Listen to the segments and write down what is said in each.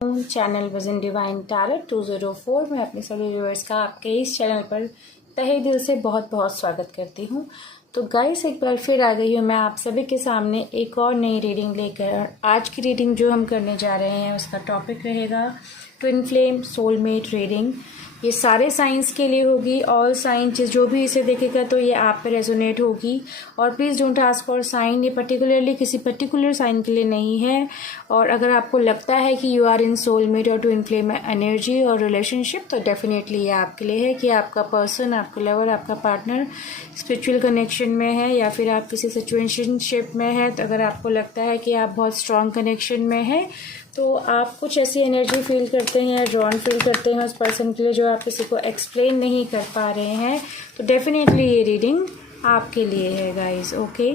Channel vision divine tarot 204 में अपने सभी व्यूअर्स का आपके इस चैनल पर तहे दिल से बहुत बहुत स्वागत करती हूँ। तो गाइस, एक बार फिर आ गई हूँ मैं आप सभी के सामने एक और नई रीडिंग लेकर। आज की रीडिंग जो हम करने जा रहे हैं उसका टॉपिक रहेगा ट्विन फ्लेम सोलमेट रीडिंग। ये सारे साइंस के लिए होगी। ऑल साइंस जो भी इसे देखेगा तो ये आप पे रेजोनेट होगी। और please don't ask for sign, ये पर्टिकुलरली किसी पर्टिकुलर साइन के लिए नहीं है। और अगर आपको लगता है कि यू आर इन सोलमेट और ट्विन फ्लेम एनर्जी और रिलेशनशिप, तो डेफिनेटली ये आपके लिए है कि आपका पर्सन, आपका लवर, आपका पार्टनर स्पिरिचुअल कनेक्शन में है या फिर आप किसी सिचुएशनशिप में है। तो अगर आपको लगता है कि आप बहुत स्ट्रॉन्ग कनेक्शन में हैं तो आप कुछ ऐसी एनर्जी फील करते हैं, ड्रॉन फील करते हैं उस पर्सन के लिए जो आप किसी को एक्सप्लेन नहीं कर पा रहे हैं, तो डेफिनेटली ये रीडिंग आपके लिए है गाइस। ओके,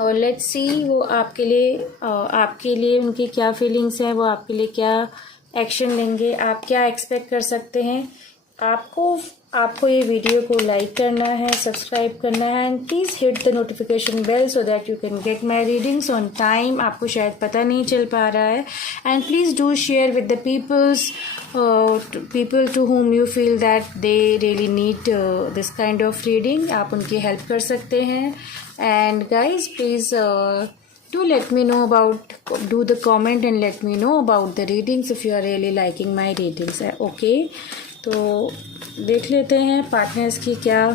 और लेट्स सी वो आपके लिए उनकी क्या फीलिंग्स हैं, वो आपके लिए क्या एक्शन लेंगे, आप क्या एक्सपेक्ट कर सकते हैं। आपको ये वीडियो को लाइक करना है, सब्सक्राइब करना है and please hit the notification bell so that you can get my readings on time. आपको शायद पता नहीं चल पा रहा है। And please do share with the people to whom you feel that they really need this kind of reading। आप उनकी हेल्प कर सकते हैं। And guys, please do let me know do the comment and let me know about the readings if you are really liking my readings। Okay, तो देख लेते हैं partners की क्या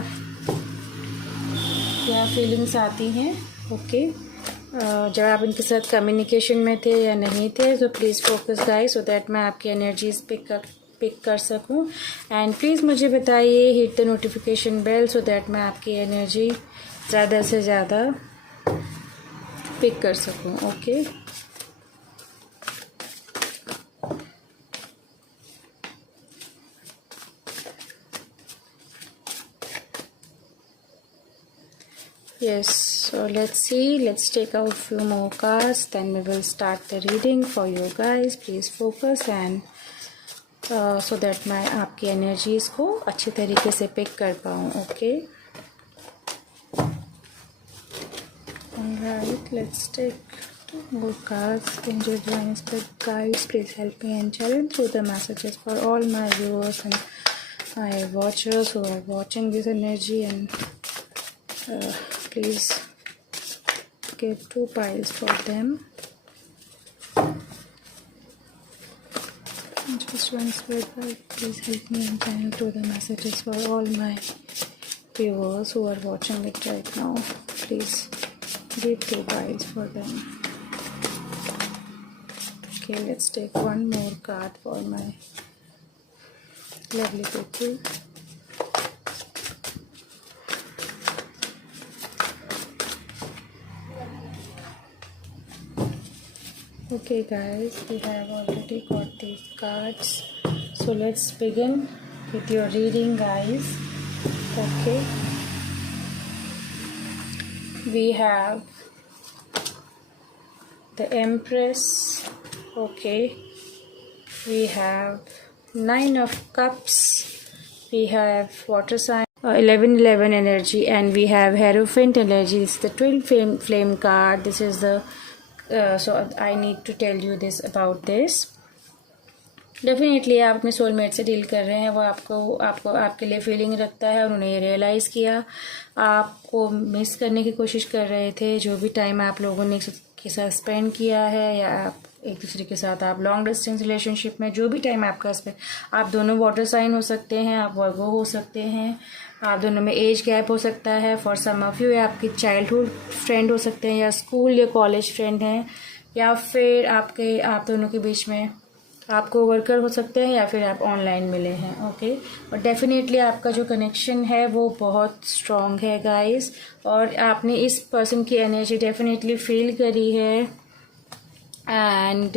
फीलिंग्स आती हैं। ओके, जब आप इनके साथ कम्युनिकेशन में थे या नहीं थे, तो please focus guys so that मैं आपकी एनर्जीज पिक कर सकूं। एंड प्लीज़ मुझे बताइए, hit the notification bell so that मैं आपकी एनर्जी ज़्यादा से ज़्यादा पिक कर सकूं। Okay, yes, so let's take out few more cards, then we will start the reading for you guys। please focus and so that मैं आपकी energies को अच्छी तरीके से पिक कर पाऊँ। Okay, alright, let's take 2 more cards। Angel Divine Spirit Guides, please help me and challenge through the messages for all my viewers and my watchers who are watching this energy, and please give 2 piles for them। Just one spirit guide, please help me and channel through the messages for all my viewers who are watching it right now। Please give 2 piles for them। Okay, let's take one more card for my lovely people। Okay guys, we have already got these cards, so let's begin with your reading guys। Okay, we have the Empress। Okay, we have 9 of Cups, we have water sign 11 energy, and we have Hierophant energy। This is the twin flame card। This is the so I need to tell you this about this। Definitely आप अपने soulmate से deal कर रहे हैं, वो आपके लिए feeling रखता है और उन्हें ये रियलाइज़ किया। आपको मिस करने की कोशिश कर रहे थे, जो भी टाइम आप लोगों ने के साथ स्पेंड किया है या आप एक दूसरे के साथ आप लॉन्ग डिस्टेंस रिलेशनशिप में जो भी टाइम आपका स्पेंड, आप दोनों वाटर साइन हो सकते हैं, आप वर्गो हो सकते हैं, आप दोनों में एज गैप हो सकता है। फॉर सम ऑफ यू आपकी चाइल्डहुड फ्रेंड हो सकते हैं या स्कूल या कॉलेज फ्रेंड हैं, या फिर आप दोनों के बीच में आप को वर्कर हो सकते हैं या फिर आप ऑनलाइन मिले हैं। ओके, और डेफिनेटली आपका जो कनेक्शन है वो बहुत स्ट्रॉन्ग है गाइस, और आपने इस पर्सन की एनर्जी डेफिनेटली फील करी है। And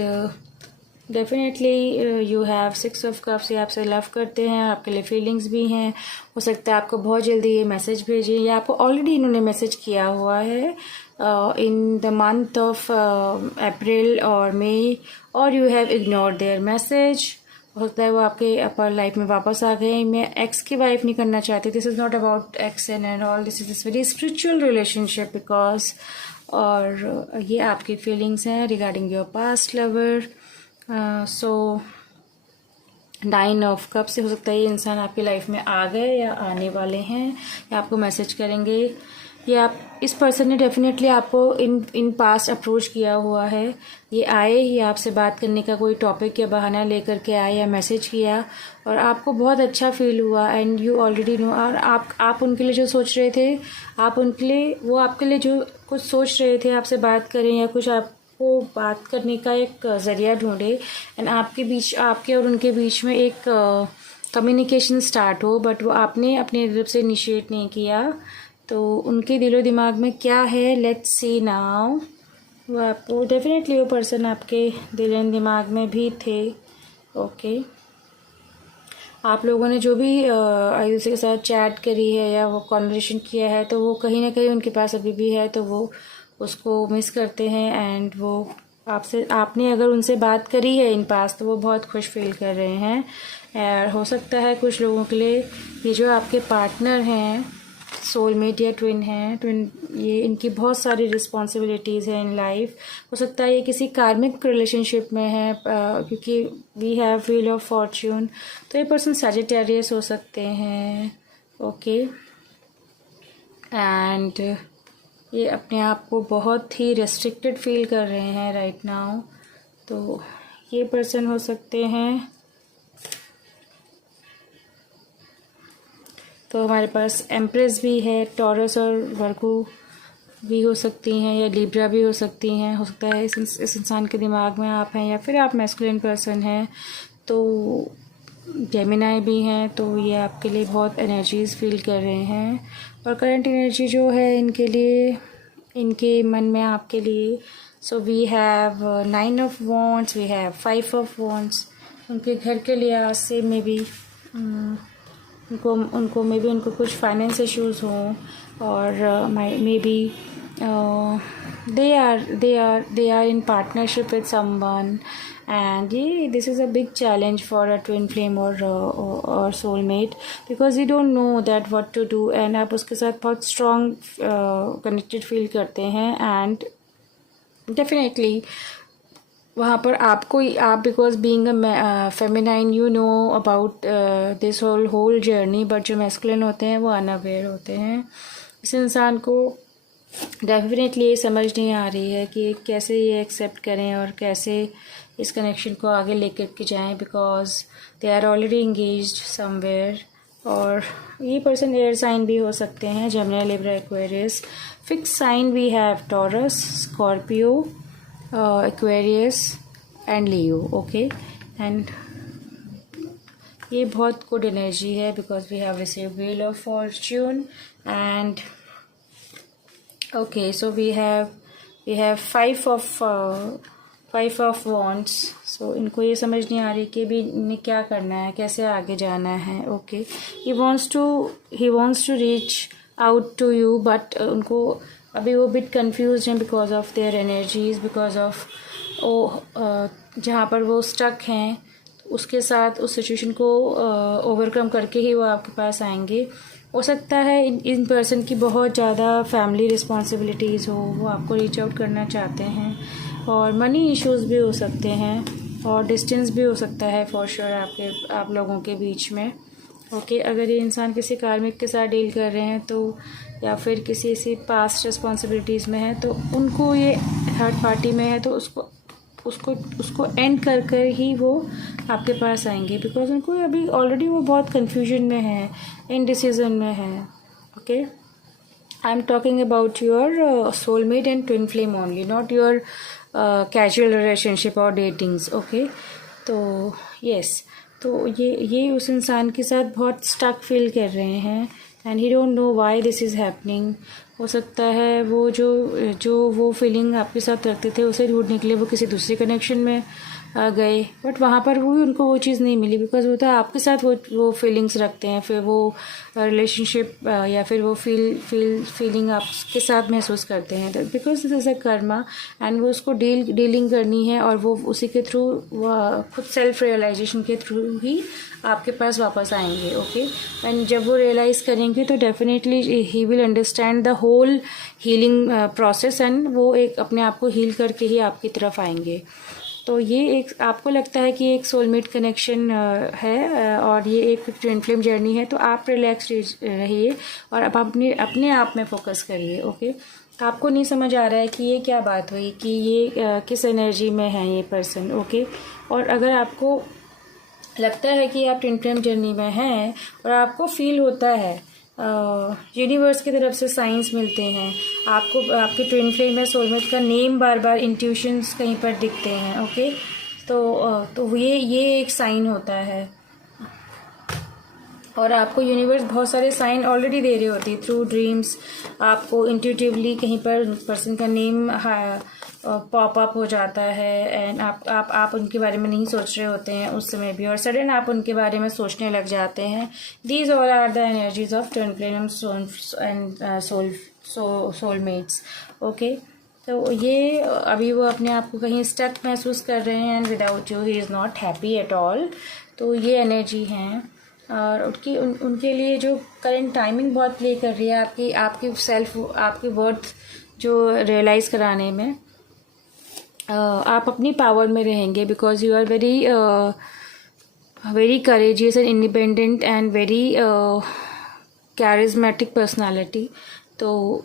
definitely you have 6 of cups. ये आपसे लव करते हैं, आपके लिए फीलिंग्स भी हैं। हो सकता है आपको बहुत जल्दी ये मैसेज भेजें या आपको ऑलरेडी इन्होंने मैसेज किया हुआ है in the month of April और मई, और you have ignored their message. हो सकता है वो आपके अपर लाइफ में वापस आ गए। मैं एक्स की वाइफ नहीं करना चाहती। This is not about x and all, this is very spiritual relationship because और ये आपकी फीलिंग्स हैं regarding your past lover. So 9 of cup से हो सकता है ये इंसान आपकी लाइफ में आ गए या आने वाले हैं या आपको मैसेज करेंगे, या आप इस पर्सन ने डेफिनेटली आपको इन पास्ट अप्रोच किया हुआ है। ये आए, ये आपसे बात करने का कोई टॉपिक या बहाना लेकर के आए या मैसेज किया और आपको बहुत अच्छा फील हुआ एंड यू ऑलरेडी नो। और आप उनके लिए जो सोच रहे थे, आप उनके लिए, वो आपके लिए जो कुछ सोच रहे थे आपसे बात करें या कुछ आपको बात करने का एक ज़रिया ढूंढे एंड आपके और उनके बीच में एक कम्युनिकेशन स्टार्ट हो, बट वो आपने अपने तरफ से इनिशिएट नहीं किया। तो उनके दिलो दिमाग में क्या है, लेट्स सी नाउ। वो आपको डेफिनेटली, वो पर्सन आपके दिल एंड दिमाग में भी थे। ओके, आप लोगों ने जो भी एक दूसरे के साथ चैट करी है या वो कॉन्वर्सेशन किया है, तो वो कहीं ना कहीं उनके पास अभी भी है, तो वो उसको मिस करते हैं एंड वो आपने अगर उनसे बात करी है इन पास तो वो बहुत खुश फील कर रहे हैं। और हो सकता है कुछ लोगों के लिए ये जो आपके पार्टनर हैं, सोलमेट या ट्विन हैं, ये इनकी बहुत सारी रिस्पॉन्सिबिलिटीज़ हैं इन लाइफ। हो सकता है ये किसी कार्मिक रिलेशनशिप में है, क्योंकि we have wheel of fortune, तो ये पर्सन सैजिटेरियस हो सकते हैं। ओके, एंड ये अपने आप को बहुत ही रेस्ट्रिक्टेड फील कर रहे हैं राइट नाउ। तो ये पर्सन हो सकते हैं। तो हमारे पास एम्प्रेस भी है, टॉरस और वर्गो भी हो सकती हैं या लिब्रा भी हो सकती हैं। हो सकता है इस इंसान के दिमाग में आप हैं या फिर आप मैस्कुलिन पर्सन हैं। तो जेमिनाई भी हैं, तो ये आपके लिए बहुत एनर्जीज फील कर रहे हैं। और करंट एनर्जी जो है इनके लिए, इनके मन में आपके लिए, so we have 9 of wands, we have 5 of wands. उनके घर के लिहाज से मे बी उनको कुछ फाइनेंस इश्यूज हों, और may be they are in partnership with someone, and this is a big challenge for a twin flame or soulmate, because you don't know that what to do, and आप उसके साथ बहुत strong connected feel करते हैं, and definitely वहाँ पर आप because being a feminine you know about this whole journey, but जो मैस्कुलिन होते हैं वो अनअवेयर होते हैं। इस इंसान को डेफिनेटली ये समझ नहीं आ रही है कि कैसे ये एक्सेप्ट करें और कैसे इस कनेक्शन को आगे लेकर के जाएं, because they are already engaged somewhere. और ये पर्सन एयर साइन भी हो सकते हैं, Gemini, Libra, Aquarius. Fix sign we have Taurus, Scorpio, Aquarius and Leo. Okay, and ये बहुत गुड एनर्जी है because we have receive wheel of fortune and okay, so we have 5 of wands. So इनको ये समझ नहीं आ रही कि भी इन्हें क्या करना है, कैसे आगे जाना है। Okay, he wants to reach out to you, but उनको अभी वो बिट कंफ्यूज हैं because of their energies, because of जहाँ पर वो स्टक हैं उसके साथ उस सिचुएशन को ओवरकम करके ही वो आपके पास आएंगे। हो सकता है इन पर्सन की बहुत ज़्यादा फैमिली रिस्पॉन्सिबिलिटीज़ हो, वो आपको रीच आउट करना चाहते हैं, और मनी इश्यूज़ भी हो सकते हैं, और डिस्टेंस भी हो सकता है फॉर श्योर आप लोगों के बीच में। ओके, अगर ये इंसान किसी कार्मिक के साथ डील कर रहे हैं तो, या फिर किसी ऐसी पास्ट रिस्पॉन्सिबिलिटीज़ में है, तो उनको ये थर्ड पार्टी में है, तो उसको एंड कर कर ही वो आपके पास आएंगे, बिकॉज उनको अभी ऑलरेडी वो बहुत कन्फ्यूजन में है, इनडिसीजन में है। Okay, I am talking about your soulmate and twin flame only, not your casual relationship और डेटिंग्स। ओके, तो यस, तो ये उस इंसान के साथ बहुत स्टक फील कर रहे हैं and he don't know why this is happening. हो सकता है वो जो वो फीलिंग आपके साथ रखते थे उसे ढूंढने के लिए वो किसी दूसरे कनेक्शन में गए, बट वहाँ पर भी उनको वो चीज़ नहीं मिली, बिकॉज वो तो आपके साथ वो फीलिंग्स रखते हैं, फिर वो रिलेशनशिप या फिर वो फीलिंग आपके साथ महसूस करते हैं, because this is a Karma, and वो उसको डीलिंग करनी है, और वो उसी के थ्रू खुद सेल्फ रियलाइजेशन के थ्रू ही आपके पास वापस आएंगे। ओके, एंड जब वो रियलाइज़ करेंगे तो डेफिनेटली ही will understand the whole healing process, and वो एक अपने आप को हील करके ही आपकी तरफ आएंगे। तो ये एक आपको लगता है कि एक सोलमेट कनेक्शन है और ये एक ट्विन फ्लेम जर्नी है, तो आप रिलैक्स रहिए और अब अपने आप में फोकस करिए। ओके, आपको नहीं समझ आ रहा है कि ये क्या बात हुई, कि ये किस एनर्जी में है ये पर्सन। ओके, और अगर आपको लगता है कि आप ट्विन फ्लेम जर्नी में हैं और आपको फील होता है, यूनिवर्स की तरफ से साइंस मिलते हैं आपको, आपके ट्विन फ्लेम में सोलमेट का नेम बार बार इंट्यूशंस कहीं पर दिखते हैं। ओके, तो ये एक साइन होता है और आपको यूनिवर्स बहुत सारे साइन ऑलरेडी दे रही होती है थ्रू ड्रीम्स। आपको इंट्यूटिवली कहीं पर पर्सन का नेम पॉप अप हो जाता है एंड आप उनके बारे में नहीं सोच रहे होते हैं उस समय भी, और सडन आप उनके बारे में सोचने लग जाते हैं। These all are the energies of twin flame and soulmates. Okay, तो ये अभी वो अपने आप को कहीं स्टक महसूस कर रहे हैं and without you he is not happy at all. तो ये एनर्जी हैं और उनके लिए जो करंट टाइमिंग बहुत प्ले कर रही है आपकी सेल्फ, आपकी वर्थ जो रियलाइज़ कराने में। आप अपनी पावर में रहेंगे because you are very courageous and independent and very charismatic personality. तो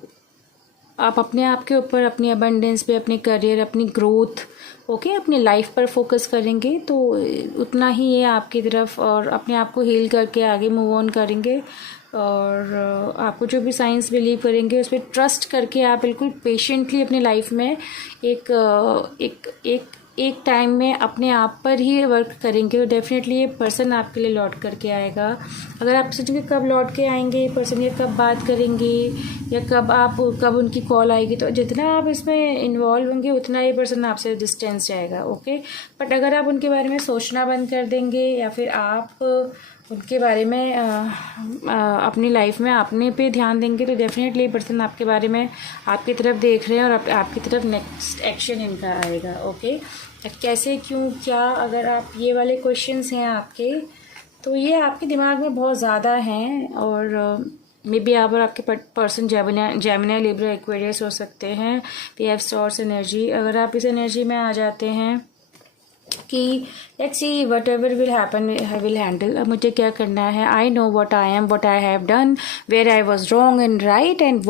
आप अपने आप के ऊपर, अपनी अबंडेंस पे, अपने करियर, अपनी ग्रोथ, ओके, अपनी लाइफ पर फोकस करेंगे तो उतना ही ये आपकी तरफ और अपने आप को हील करके आगे मूव ऑन करेंगे। और आपको जो भी साइंस बिलीव करेंगे उस पर ट्रस्ट करके आप बिल्कुल पेशेंटली अपनी लाइफ में एक टाइम में अपने आप पर ही वर्क करेंगे और डेफिनेटली ये पर्सन आपके लिए लौट करके आएगा। अगर आप सोचेंगे कब लौट के आएंगे ये पर्सन, या कब बात करेंगे, या कब उनकी कॉल आएगी, तो जितना आप इसमें इन्वॉल्व होंगे उतना ये पर्सन आपसे डिस्टेंस जाएगा। ओके, बट अगर आप उनके बारे में सोचना बंद कर देंगे या फिर आप उनके बारे में अपनी लाइफ में अपने पे ध्यान देंगे तो डेफिनेटली ये पर्सन आपके बारे में आपकी तरफ देख रहे हैं और आपकी तरफ नेक्स्ट एक्शन इनका आएगा। ओके, कैसे, क्यों, क्या, अगर आप ये वाले क्वेश्चंस हैं आपके, तो ये आपके दिमाग में बहुत ज़्यादा हैं और मे बी आप और आपके पर्सन जेमिनी, लिब्रा, एक्वेरियस हो सकते हैं। We have stars energy. अगर आप इस एनर्जी में आ जाते हैं कि let's see whatever will happen I will handle, अब मुझे क्या करना है, I know what I am, what I have done, where I was wrong and right and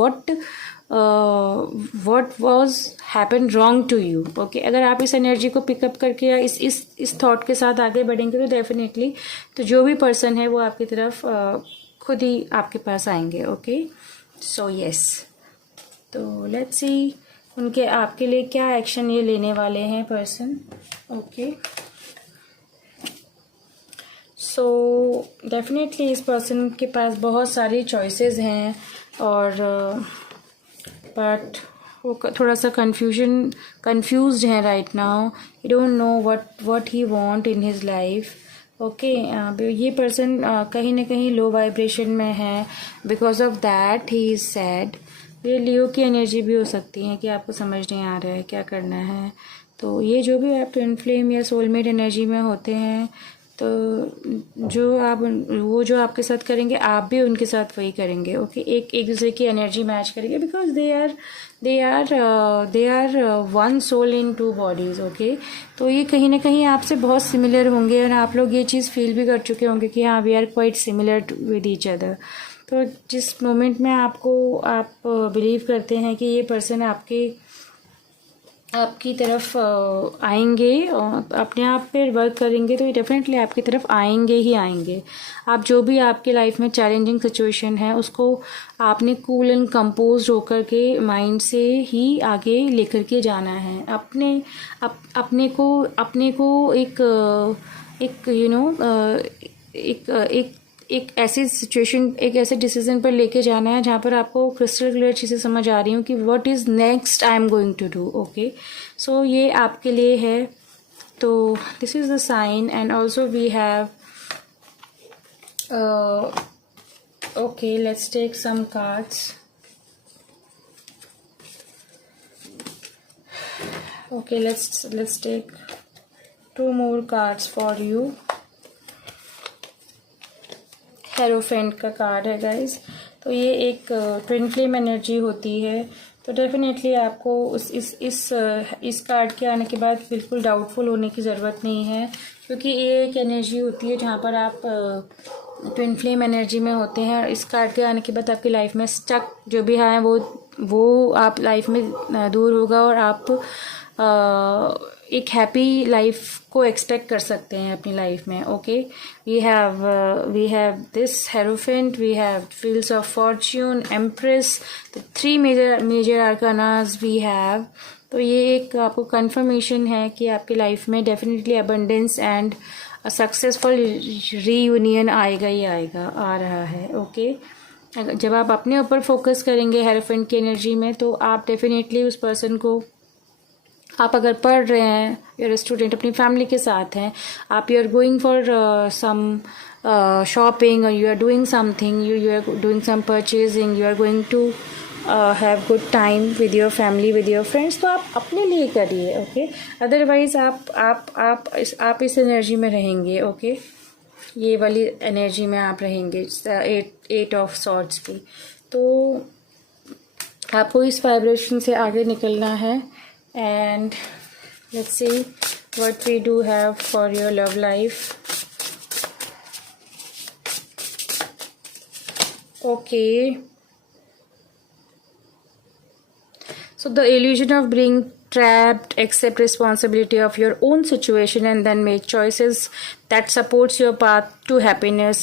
what was happen wrong to you. Okay, अगर आप इस energy को pickup करके या इस थॉट के साथ आगे बढ़ेंगे तो डेफिनेटली तो जो भी पर्सन है वो आपकी तरफ खुद ही आपके पास आएंगे। ओके, सो यस, तो लेट्स सी उनके आपके लिए क्या एक्शन ये लेने वाले हैं पर्सन। ओके, सो डेफिनेटली इस पर्सन के पास बहुत सारी चॉइसेस हैं और बट वो थोड़ा सा कंफ्यूज्ड हैं right now. He don't know what he want in his life. Okay, ये पर्सन कहीं ना कहीं लो वाइब्रेशन में है, because of that he is sad. ये लियो की एनर्जी भी हो सकती है कि आपको समझ नहीं आ रहा है क्या करना है। तो ये जो भी आप ट्विन फ्लेम या सोलमेट एनर्जी में होते हैं तो वो जो आपके साथ करेंगे आप भी उनके साथ वही करेंगे। ओके, एक दूसरे की एनर्जी मैच करेंगे because they are one soul in two bodies. Okay, तो ये कहीं ना कहीं आपसे बहुत सिमिलर होंगे और आप लोग ये चीज़ फील भी कर चुके होंगे कि हाँ we are quite similar with each other. तो जिस मोमेंट में आप बिलीव करते हैं कि ये पर्सन आपकी तरफ आएंगे और अपने आप पे वर्क करेंगे तो ये डेफिनेटली आपकी तरफ आएंगे ही आएंगे। आप जो भी आपके लाइफ में चैलेंजिंग सिचुएशन है उसको आपने कूल एंड कंपोज होकर के माइंड से ही आगे लेकर के जाना है। अपने को एक ऐसी सिचुएशन, एक ऐसे डिसीजन पर लेके जाना है जहाँ पर आपको क्रिस्टल क्लियर चीज़ें समझ आ रही हूँ कि what is next I am going to do. Okay, so ये आपके लिए है। तो this is the sign and also we have okay, let's take some cards. Okay, let's take 2 more cards for you। Hierophant का card है guys. तो ये एक ट्विन फ्लेम एनर्जी होती है। तो डेफिनेटली आपको इस कार्ड के आने के बाद बिल्कुल डाउटफुल होने की ज़रूरत नहीं है, क्योंकि ये एक एनर्जी होती है जहाँ पर आप ट्विन फ्लेम एनर्जी में होते हैं। और इस कार्ड के आने के बाद आपकी लाइफ में स्टक जो भी है वो आप लाइफ में दूर होगा, और आप एक हैप्पी लाइफ को एक्सपेक्ट कर सकते हैं अपनी लाइफ में। Okay, we have this hierophant, we have wheels of fortune, empress, the 3 major arcanas we have. तो ये एक आपको कंफर्मेशन है कि आपकी लाइफ में definitely abundance and successful reunion आएगा ही आएगा, आ रहा है। ओके, जब आप अपने ऊपर फोकस करेंगे हेरोफेंट की एनर्जी में, तो आप डेफिनेटली उस पर्सन को, आप अगर पढ़ रहे हैं, यूर स्टूडेंट, अपनी फैमिली के साथ हैं, आप you are going for some shopping, और you are doing something, you are doing some purchasing, you are going to have good time with your family, with your friends, तो आप अपने लिए करिए। ओके, अदरवाइज आप इस एनर्जी में रहेंगे। ओके, ये वाली एनर्जी में आप रहेंगे, 8 ऑफ सॉर्ड्स की। तो आपको इस वाइब्रेशन से आगे निकलना है। And let's see what we do have for your love life. Okay, so the illusion of being trapped, accept responsibility of your own situation and then make choices that supports your path to happiness,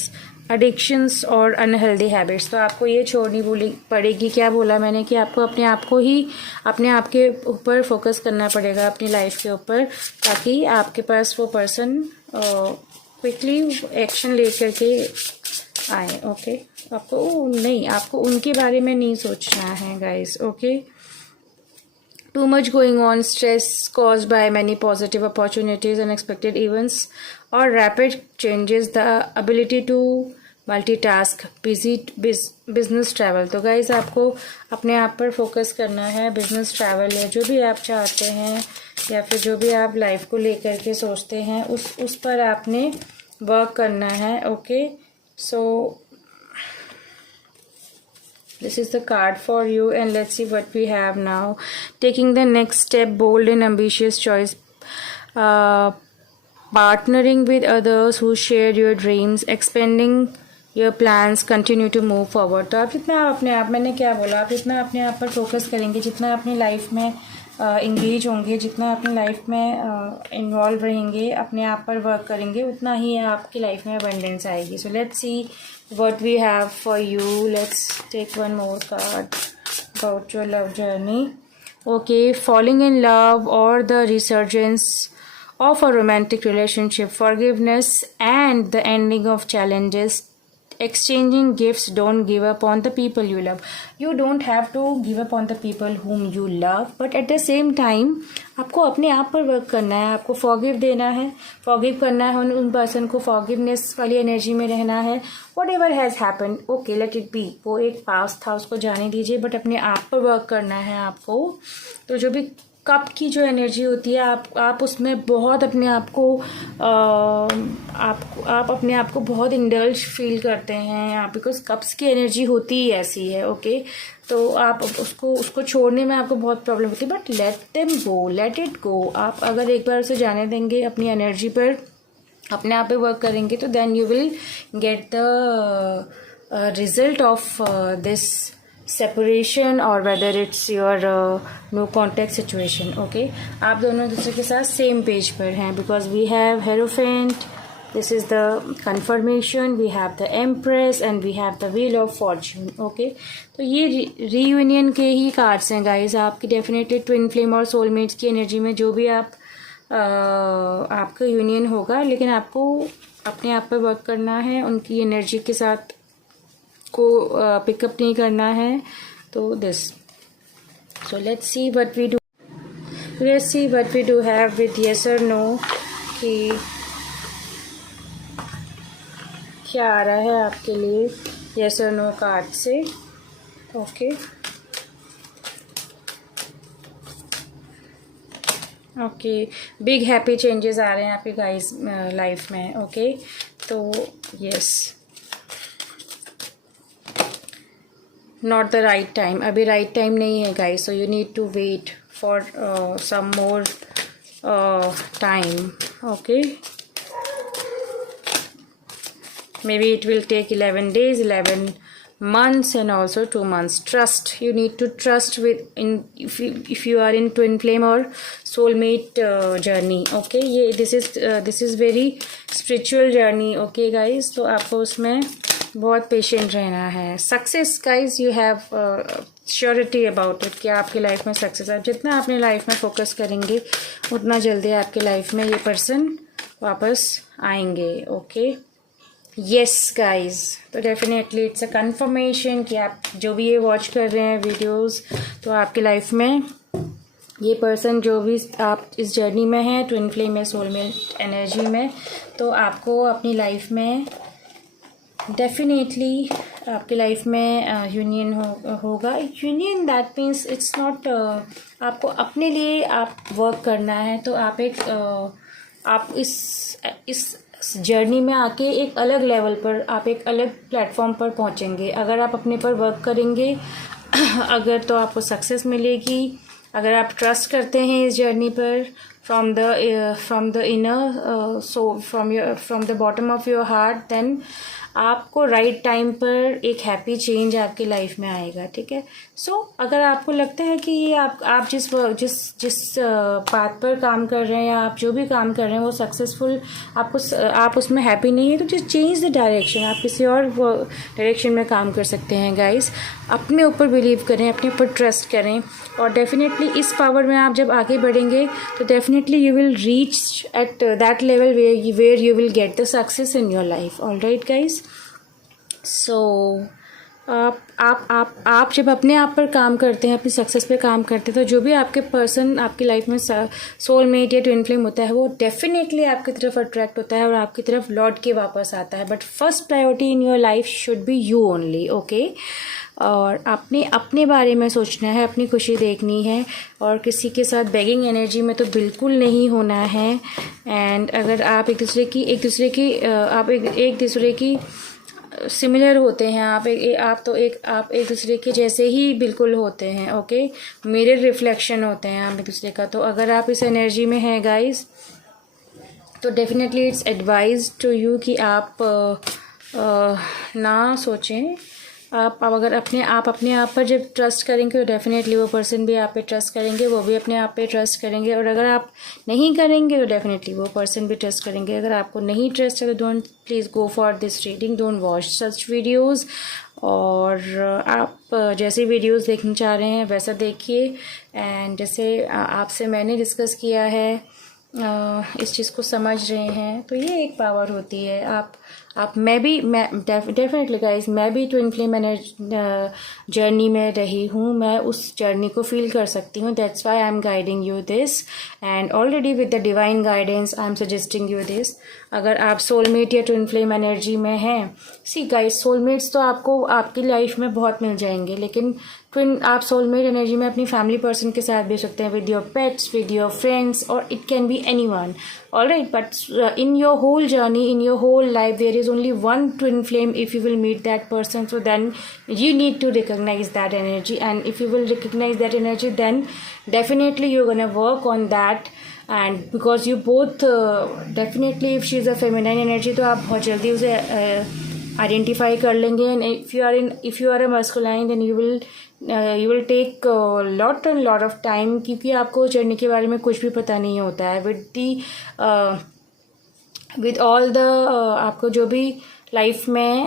addictions और unhealthy habits. तो आपको ये छोड़नी पड़ेगी। क्या बोला मैंने कि आपको अपने आप के ऊपर फोकस करना पड़ेगा, अपनी लाइफ के ऊपर, ताकि आपके पास वो पर्सन क्विकली एक्शन ले करके आए। ओके, आपको उनके बारे में नहीं सोचना है guys. Okay, too much going on, stress caused by many positive opportunities, unexpected events or rapid changes, the ability to multitask, business travel। तो गाइज आपको अपने आप पर फोकस करना है। बिजनेस ट्रैवल या जो भी आप चाहते हैं, या फिर जो भी आप लाइफ को लेकर के सोचते हैं, उस पर आपने वर्क करना है। Okay, so this is the card for you, and let's see what we have now. Taking the next step, bold and ambitious choice, partnering with others who share your dreams, expanding your plans, continue to move forward। तो आप जितना अपने आप, मैंने क्या बोला, आप जितना अपने आप पर फोकस करेंगे, जितना अपनी लाइफ में इंगेज होंगे, जितना अपनी लाइफ में इन्वॉल्व रहेंगे, अपने आप पर वर्क करेंगे, उतना ही आपकी लाइफ में अबंडेंस आएगी। सो let's C what we have for you. Let's take one more card about your love journey. Okay, falling in love or the resurgence of a romantic relationship, forgiveness and the ending of challenges, exchanging gifts, don't give up on the people you love. You don't have to give up on the people whom you love, but at the same time आपको अपने आप पर work करना है। आपको forgive देना है, forgive करना है उन पर्सन को, फॉरगिवनेस वाली एनर्जी में रहना है। What ever has happen, okay, let it be, वो एक पास्ट था, उसको जाने दीजिए, बट अपने आप पर वर्क करना है आपको। तो जो भी कप की जो एनर्जी होती है, आप उसमें बहुत अपने आप को आप अपने आप को बहुत इंडल्ज फील करते हैं, बिकॉज कप्स की एनर्जी होती ही ऐसी है। ओके, तो आप उसको छोड़ने में आपको बहुत प्रॉब्लम होती है, but let them go, let it go. आप अगर एक बार उसे जाने देंगे, अपनी एनर्जी पर, अपने आप पे वर्क करेंगे, तो then you will get the result of this separation, और whether it's your no contact situation. Okay, आप दोनों दूसरे के साथ सेम पेज पर हैं, because we have hierophant, this is the confirmation, we have the empress and we have the wheel of fortune. Okay, तो ये रीयूनियन के ही कार्ड्स हैं गाइज। आपकी डेफिनेटली ट्विन फ्लेम और सोलमेट्स की एनर्जी में जो भी आपका यूनियन होगा, लेकिन आपको अपने आप पर वर्क करना है, उनकी एनर्जी के साथ को पिकअप नहीं करना है। तो this, so let's see what we do have with yes और नो, कि क्या आ रहा है आपके लिए यस और नो कार्ड से। Okay, okay, big happy changes आ रहे हैं आपकी गाइस लाइफ में। ओके, तो yes, not the right time, अभी राइट टाइम नहीं है guys, so you need to wait for some more time, okay. Maybe it will take 11 days, 11 months and also 2 months. Trust, you need to trust if you are in twin flame or soulmate journey, okay. ये this is very spiritual journey, okay guys. तो आपको उसमें बहुत patient रहना है. Success guys, you have surety about it कि आपकी life में सक्सेस है. जितना अपने लाइफ में फोकस करेंगे उतना जल्दी आपकी लाइफ में ये पर्सन वापस आएंगे, ओके. यस गाइज, तो डेफिनेटली इट्स अ कन्फर्मेशन कि आप जो भी ये वॉच कर रहे हैं वीडियोस, तो आपकी लाइफ में ये पर्सन जो भी आप इस जर्नी में हैं, ट्विन फ्लेम में, सोलमेट एनर्जी में, तो आपको अपनी लाइफ में डेफिनेटली आपकी लाइफ में यूनियन होगा. Union that means it's not, आपको अपने लिए आप वर्क करना है. तो आप इस जर्नी में आके एक अलग लेवल पर, आप एक अलग प्लेटफॉर्म पर पहुंचेंगे. अगर आप अपने पर वर्क करेंगे अगर, तो आपको सक्सेस मिलेगी. अगर आप ट्रस्ट करते हैं इस जर्नी पर from the inner, so from the bottom of your heart, then आपको राइट टाइम पर एक हैप्पी चेंज आपकी लाइफ में आएगा, ठीक है. सो अगर आपको लगता है कि ये आप जिस पाथ पर काम कर रहे हैं या आप जो भी काम कर रहे हैं वो सक्सेसफुल, आप उसमें हैप्पी नहीं है, तो जस्ट चेंज द डायरेक्शन. आप किसी और डायरेक्शन में काम कर सकते हैं गाइस. अपने ऊपर बिलीव करें, अपने ऊपर ट्रस्ट करें, और डेफिनेटली इस पावर में आप जब आगे बढ़ेंगे तो definitely you will reach at that level where you will get the success in your life. Alright guys, so आप जब अपने आप पर काम करते हैं, अपनी सक्सेस पे काम करते हैं, तो जो भी आपके पर्सन आपकी लाइफ में सोलमेट या ट्विन फ्लेम होता है वो डेफिनेटली आपकी तरफ अट्रैक्ट होता है और आपकी तरफ लौट के वापस आता है. But first priority in your life should be you only, okay. और आपने अपने बारे में सोचना है, अपनी खुशी देखनी है, और किसी के साथ बेगिंग एनर्जी में तो बिल्कुल नहीं होना है. एंड अगर आप एक दूसरे की सिमिलर होते हैं, आप एक दूसरे के जैसे ही बिल्कुल होते हैं, ओके. मिरर रिफ्लेक्शन होते हैं आप एक दूसरे का. तो अगर आप इस एनर्जी में हैं गाइस, तो definitely it's advise to you कि आप ना सोचें. आप अगर अपने आप पर जब ट्रस्ट करेंगे तो डेफिनेटली वो पर्सन भी आप पे ट्रस्ट करेंगे, वो भी अपने आप पे ट्रस्ट करेंगे. और अगर आप नहीं करेंगे तो डेफिनेटली वो पर्सन भी ट्रस्ट करेंगे. अगर आपको नहीं ट्रस्ट है तो don't please go for this reading, don't watch such videos. और आप जैसे वीडियोज़ देखना चाह रहे हैं वैसा देखिए. एंड जैसे आपसे मैंने डिस्कस किया है, इस चीज़ को समझ रहे हैं, तो ये एक पावर होती है. मैं डेफिनेटली गाइज, मैं भी ट्विन फ्लेम जर्नी में रही हूँ. मैं उस जर्नी को फील कर सकती हूँ. That's why I am guiding you this, and already with the divine guidance I am suggesting you this. अगर आप सोलमेट या ट्विन फ्लेम एनर्जी में हैं, सी गाइज, सोलमेट्स तो आपको आपकी लाइफ में बहुत मिल जाएंगे, लेकिन आप सोलमेट एनर्जी में अपनी फैमिली पर्सन के साथ भी सकते हैं, with your pets, with your friends, और it can be anyone. Alright, but in your whole journey, in your whole life, there is only one twin flame. If you will meet that person, so then you need to recognize that energy, and if you will recognize that energy, then definitely you're gonna work on that. And because you both definitely, if she is a feminine energy, तो आप बहुत जल्दी उसे identify कर लेंगे. and if you are a masculine, then you will take lot of time, क्योंकि आपको journey के बारे में कुछ भी पता नहीं होता है. विद ऑल द आपको जो भी लाइफ में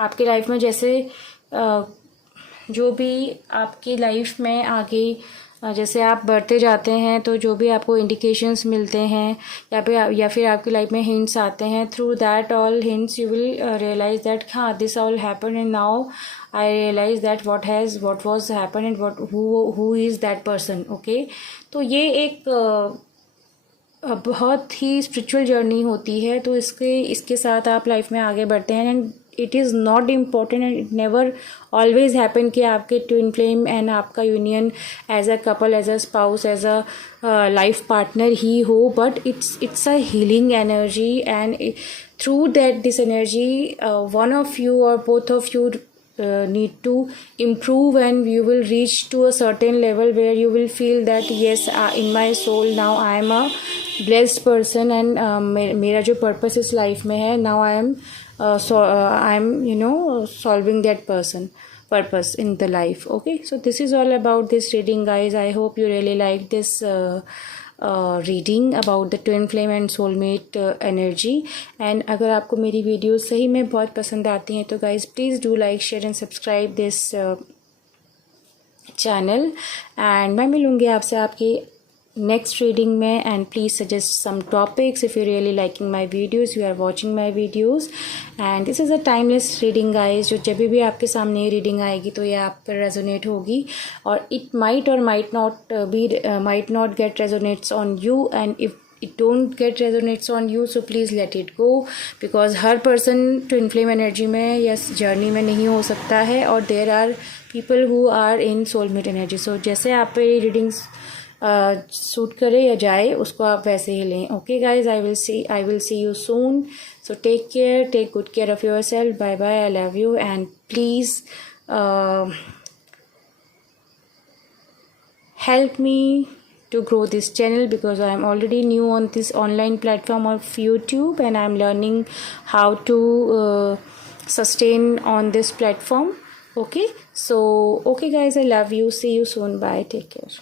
आपकी लाइफ में जैसे जो भी आपकी लाइफ में आगे जैसे आप बढ़ते जाते हैं, तो जो भी आपको इंडिकेशंस मिलते हैं या फिर आपकी लाइफ में हिंट्स आते हैं, through that all hints you will realise that हाँ, this all happen and now I realise that what was happen and who is that person, okay. तो ये एक बहुत ही स्पिरिचुअल जर्नी होती है. तो इसके साथ आप लाइफ में आगे बढ़ते हैं. And it is not important and it never always happen कि आपके ट्विन फ्लेम एंड आपका union as a couple, as a spouse, as a life partner ही हो. But it's a healing energy, and through that this energy one of you or both of you need to improve, and you will reach to a certain level where you will feel that yes, in my soul now I am a blessed person, and मेरा जो purpose इस life में है, now I am solving that purpose in the life. Okay, so this is all about this reading, guys. I hope you really like this reading about the twin flame and soulmate energy. And अगर आपको मेरी video सही में बहुत पसंद आती हैं तो guys please do like, share and subscribe this channel. And मैं मिलूँगी आपसे आपकी नेक्स्ट रीडिंग में. And please suggest some topics if you really liking my videos, you are watching my videos. And this is a timeless reading, guys. जो जब भी आपके सामने ये रीडिंग आएगी तो ये आप पर रेजोनेट होगी, और इट माइट और might not gate resonates on you. And if it don't get resonates on you, so please let it go, because her person twin flame energy में या जर्नी में नहीं हो सकता है, और there are people who are in soulmate energy. so जैसे आप पे रीडिंग्स सूट करे या जाए उसको आप वैसे ही लें. Okay guys, I will see you soon. So take care, take good care of yourself. Bye bye, I love you, and please help me to grow this channel, because I am already new on this online platform of YouTube, and I am learning how to sustain on this platform. Okay, so okay guys, I love you. See you soon. Bye, take care.